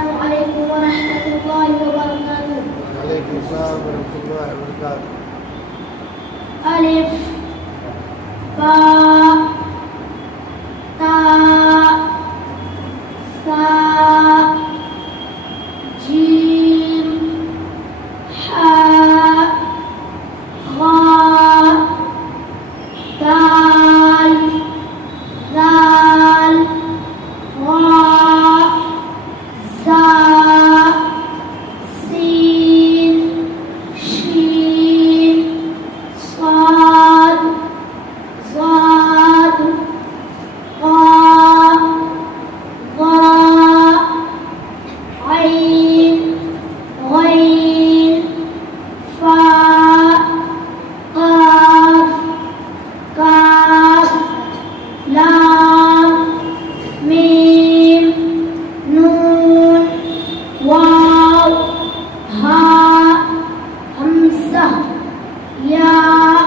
السلام عليكم ورحمة الله وبركاته. وعليكم السلام ورحمة الله وبركاته. ألف باء تاء ثاء جيم حاء غاء دال ذال راء زاء سين شين صاد ضاد طاء ظاء عين غين فاء قاف كاف لام ميم نون واو هاء همزة ياء